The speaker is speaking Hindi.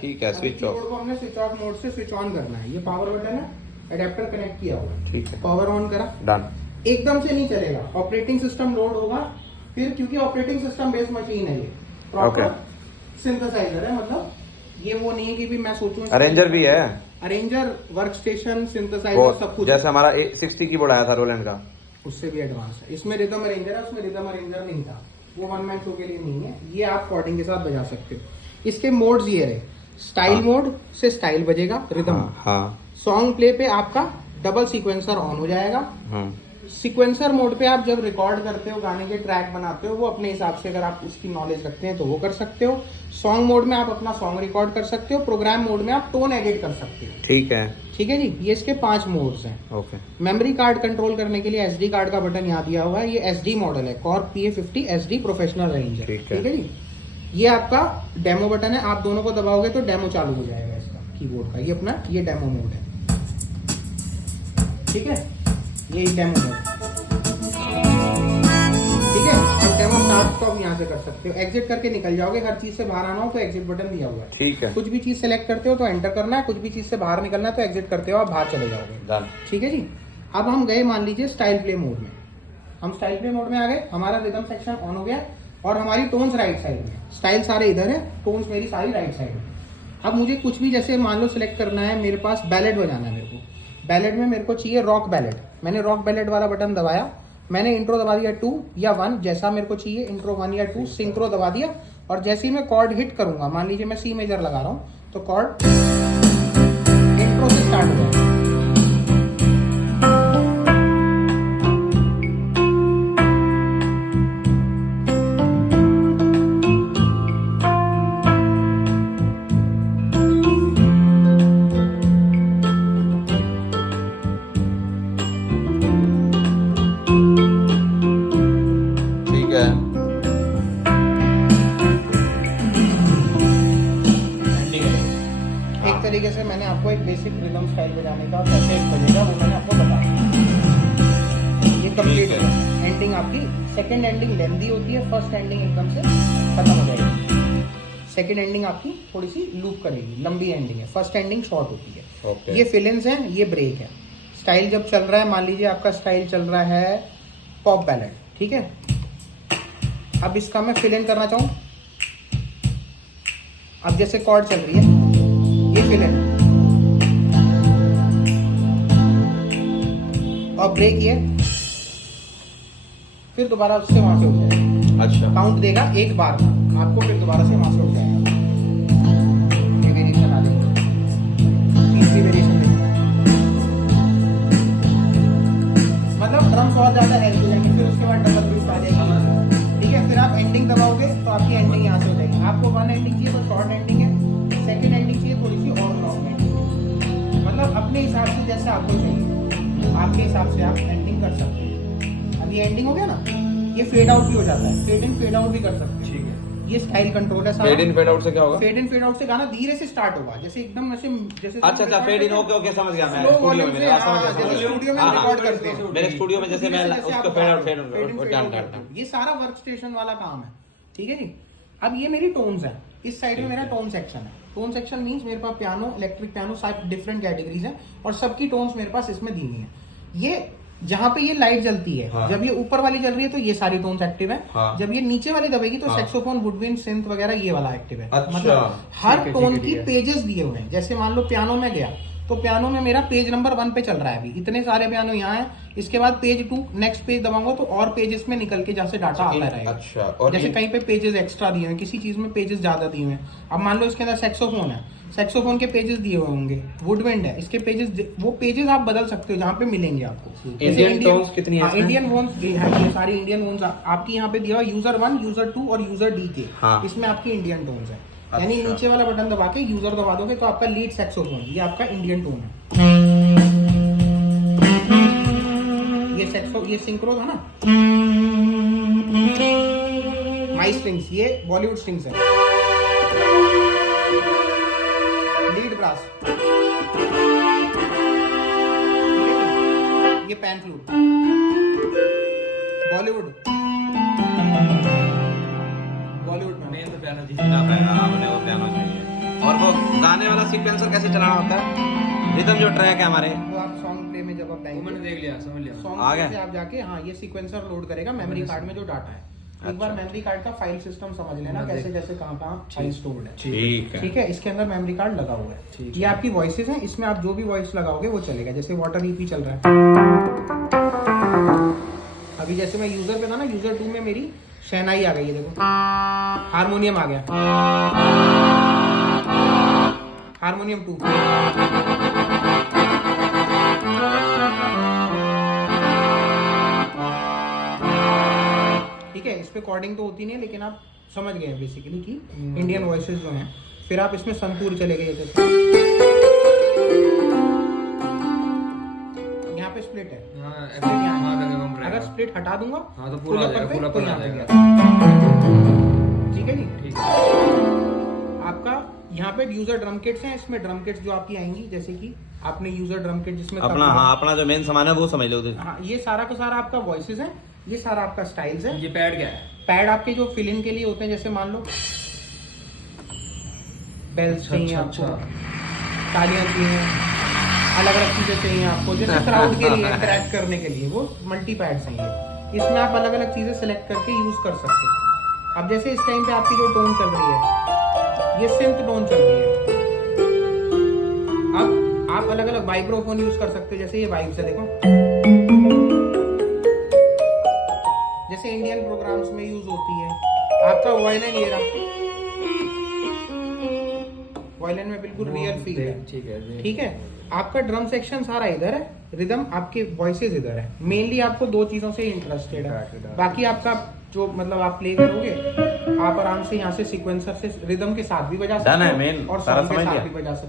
ठीक है, स्विच ऑफ। कीबोर्ड को हमने स्विच ऑफ मोड से स्विच ऑन करना है। ये पावर बटन है, अडेप्टर कनेक्ट किया हुआ है। ठीक है, पावर ऑन करा, डन। एकदम से नहीं चलेगा, ऑपरेटिंग सिस्टम लोड होगा फिर, क्योंकि ऑपरेटिंग सिस्टम बेस्ड मशीन है ये, प्रॉपर सिंथेसाइजर है। मतलब ये वो नहीं है कि भी मैं सोचूं। अरेंजर भी है, अरेंजर, वर्क स्टेशन, सिंथेसाइजर सब कुछ। जैसे हमारा 60 कीबोर्ड आया था रोलैंड का, उससे भी एडवांस है। इसमें रिदम अरेंजर है, उसमें रिदम अरेंजर नहीं था, वो वन मैन शो के लिए नहीं है। ये आप कॉर्डिंग के साथ बजा सकते हो। इसके मोड्स ये रहे, स्टाइल मोड से स्टाइल बजेगा, रिदम। हाँ, सॉन्ग प्ले पे आपका डबल सीक्वेंसर ऑन हो जाएगा। सीक्वेंसर मोड पे आप जब रिकॉर्ड करते हो, गाने के ट्रैक बनाते हो, वो अपने हिसाब से अगर आप उसकी नॉलेज रखते हैं तो वो कर सकते हो। सॉन्ग मोड में आप अपना सॉन्ग रिकॉर्ड कर सकते हो। प्रोग्राम मोड में आप टोन एडिट कर सकते हो। ठीक है, ठीक है जी, ये इसके 5 मोड्स हैं। ओके। मेमोरी कार्ड कंट्रोल करने के लिए एसडी कार्ड का बटन यहाँ दिया हुआ है। ये एसडी मॉडल है, Corp PA50 SD professional range है। ठीक है जी। ये आपका डेमो बटन है, आप दोनों को दबाओगे तो डेमो चालू हो जाएगा इसका कीबोर्ड का। ये अपना ये डेमो मोड है, ठीक है, ये डेमो मोड, ठीक है। और डेमो स्टार्ट स्टॉप यहाँ से कर सकते हो, एग्जिट करके निकल जाओगे। हर चीज से बाहर आना हो तो एग्जिट बटन दिया हुआ है। ठीक है, कुछ भी चीज सेलेक्ट करते हो तो एंटर करना है, कुछ भी चीज से बाहर निकलना है तो एग्जिट करते हो, आप बाहर चले जाओगे। डन। ठीक है जी। अब हम गए मान लीजिए स्टाइल प्ले मोड में, हम स्टाइल प्ले मोड में आ गए, हमारा रिदम सेक्शन ऑन हो गया और हमारी टोन्स राइट साइड में, स्टाइल सारे इधर है, टोन्स मेरी सारी राइट साइड में। अब मुझे कुछ भी जैसे मान लो सिलेक्ट करना है, मेरे पास बैलेड बजाना है, मेरे को बैलेड में मेरे को चाहिए रॉक बैलेड। मैंने रॉक बैलेड वाला बटन दबाया, मैंने इंट्रो दबा दिया 2 या 1 जैसा मेरे को चाहिए, इंट्रो 1 या 2, सिंक्रो दबा दिया। और जैसे ही मैं कॉर्ड हिट करूंगा, मान लीजिए मैं सी मेजर लगा रहा हूं, तो कॉर्ड इंट्रो से स्टार्ट हो जाएगा। तरीके से मैंने आपको एक बेसिक रिदम स्टाइल बजाने का कैसे बजेगा वो मैंने आपको बताया। ये कंप्लीट है। एंडिंग आपकी, सेकंड एंडिंग लेंथी होती है, फर्स्ट एंडिंग एकदम से खत्म हो जाएगी। सेकंड एंडिंग आपकी थोड़ी सी लूप करेगी, लंबी एंडिंग है, फर्स्ट एंडिंग शॉर्ट होती है। ये फिल-इन्स हैं, ये ब्रेक है। स्टाइल जब चल रहा है, मान लीजिए आपका स्टाइल चल रहा है पॉप बैलेड, ठीक है। अब इसका मैं फिल इन करना चाहूँ, अब जैसे कॉर्ड चल रही है, ये फिल इन और ब्रेक ये, फिर दोबारा उससे वहां से उठ जाएगा। अच्छा, काउंट देगा एक बार का आपको, फिर दोबारा से वहां से उठ जाएगा। ये वेरिएशन आ जाएगा, तीसरी वेरिएशन देगा। मतलब ड्रम्स बहुत ज्यादा हेल्प हो जाएंगे, फिर उसके बाद डबल बीट आ जाएगी। ठीक है, फिर आप एंडिंग दबाओगे तो आपकी एंडिंग यहाँ से हो जाएगी। आपको 1 एंडिंग चाहिए तो शॉर्ट एंडिंग है, सेकंड एंडिंग चाहिए थोड़ी सी और लॉन्ग एंडिंग। मतलब अपने हिसाब से जैसे आपको चाहिए, आपके हिसाब से आप एंडिंग कर सकते हैं। अब ये एंडिंग हो गया ना, ये फेड आउट भी हो जाता है, फेड इन फेड आउट भी कर सकते हैं। ठीक है, ये स्टाइल कंट्रोल है सारा। फेड इन फेड आउट से क्या होगा? फेड इन फेड आउट से गाना धीरे से स्टार्ट होगा, जैसे एकदम जैसे अच्छा, फेड इन, ओके समझ गया मैं। स्टूडियो में रिकॉर्ड करते हैं, मेरे स्टूडियो में जैसे मैं उसको फेड आउट ये सारा वर्क स्टेशन वाला काम है। ठीक है जी। अब ये मेरी टोन्स है, इस साइड में मेरा टोन सेक्शन है। टोन सेक्शन मींस मेरे पास पियानो, इलेक्ट्रिक पियानो, सारे डिफरेंट कैटेगरीज हैं और सबकी टोन्स मेरे पास इसमें दी हुई है। ये जहाँ पे ये लाइट जलती है, हाँ। जब ये ऊपर वाली जल रही है तो ये सारी टोन्स एक्टिव है, हाँ। जब ये नीचे वाली दबेगी तो सैक्सोफोन, वुडविंड, सिंथ वगैरह ये वाला एक्टिव है। अच्छा। मतलब हर टोन की पेजेस दिए हुए हैं। जैसे मान लो पियानो में गया तो पियानो में मेरा पेज नंबर 1 पे चल रहा है अभी, इतने सारे पियानो यहाँ है। इसके बाद पेज 2, नेक्स्ट पेज दबाऊंगा तो और पेजेस में निकल के जैसे डाटा आता रहेगा। अच्छा, और जैसे कहीं पे पेजेस एक्स्ट्रा दिए हुए हैं, किसी चीज में पेजेस ज्यादा दिए हुए हैं। अब मान लो इसके अंदर सैक्सोफोन है, सैक्सोफोन के पेजेस दिए हुए होंगे, वुडविंड है, इसके पेजेस, वो पेजेस आप बदल सकते हो जहाँ पे मिलेंगे आपको। इंडियन टोन्स कितनी है? इंडियन वोन्स ये सारी इंडियन वोन्स आपकी यहाँ पे दिया हुआ, यूजर 1, यूजर 2 और यूजर डी के। इसमें आपकी इंडियन टोन्स है। यानी नीचे वाला बटन दबा के यूजर दबा दोगे तो आपका लीड सैक्सोफोन, ये आपका इंडियन टोन है। ये सिंक्रो था ना, माई स्ट्रिंग्स, ये बॉलीवुड स्ट्रिंग्स है। लीड ब्रास, ये पैन फ्लूट, बॉलीवुड में पियानो चाहिए और वो गाने वाला सीक्वेंसर कैसे चलाना होता है, रिदम जो ट्रैक है हमारे, वो आप सॉन्ग प्ले में जब आप वो मैंने देख लिया, समझ लिया। आ सॉन्ग गया। से आप जाके हाँ ये सीक्वेंसर लोड करेगा मेमोरी कार्ड में जो डाटा है। एक बार मेमोरी कार्ड का फाइल सिस्टम समझ लेना कैसे कैसे कहाँ फाइल स्टोर्ड है। ठीक है। ठीक है, इसके अंदर मेमोरी कार्ड लगा हुआ है। ये आपकी वॉइसेस हैं, इसमें आप जो भी वॉइस लगाओगे वो चलेगा। जैसे वाटर ईपी चल रहा है अभी, जैसे मैं यूजर पे था ना, यूजर 2 में मेरी शहनाई आ गई है, देखो हारमोनियम आ गया, हारमोनियम 2। ठीक है, इस पे कॉर्डिंग तो होती नहीं है, लेकिन आप समझ गए बेसिकली कि इंडियन वॉइसेस जो हैं। फिर आप इसमें संतूर चले गए, जैसे यहाँ पे स्प्लिट है। अगर स्प्लिट हटा दूंगा हाँ, तो पूरा आ जाएगा, पूरा यहाँ आ पे जाएगा। गया। ठीक है जी। ठीक है। आपका यहाँ पे यूजर ड्रम किट्स हैं, इसमें ड्रम किट्स जो आपकी आएंगी, जैसे कि आपने यूजर ड्रम किट जिसमें अपना, हाँ अपना जो मेन सामान है वो समझ लो। हाँ, ये सारा का सारा आपका वॉइसेस है, ये सारा आपका स्टाइल्स है। ये पैड क्या है? पैड आपके जो फिल इन के लिए होते हैं, जैसे मान लो बेल्स चाहिए आपको, तालियां चाहिए, अलग अलग चीजें चाहिए आपको, जैसे क्राउड के लिए इंटरेक्ट करने के लिए, वो मल्टी पैड्स हैं ये। इसमें आप अलग अलग चीजें सेलेक्ट करके यूज कर सकते हो। अब जैसे इस टाइम पे आपकी जो टोन चल रही है, ये सिंथ टोन चल रही है। अब आप अलग अलग वाइब्रोफोन यूज कर सकते हो, जैसे ये वाइब्स है, देखो जैसे इंडियन प्रोग्राम्स में यूज होती है। आपका वायलिन ये रहा, वायलिन में बिल्कुल रियल फील है। ठीक है। ठीक है, आपका ड्रम सेक्शन सारा इधर है, रिदम आपके वॉइसेस इधर है। मेनली आपको दो चीजों से इंटरेस्टेड है, बाकी आपका जो मतलब आप प्ले करोगे, आप आराम से यहाँ से सीक्वेंसर से रिदम के साथ भी बजा सकते Done है, हो main और सारा सॉन्ग के समझ साथ गया। भी बजा सकते हो।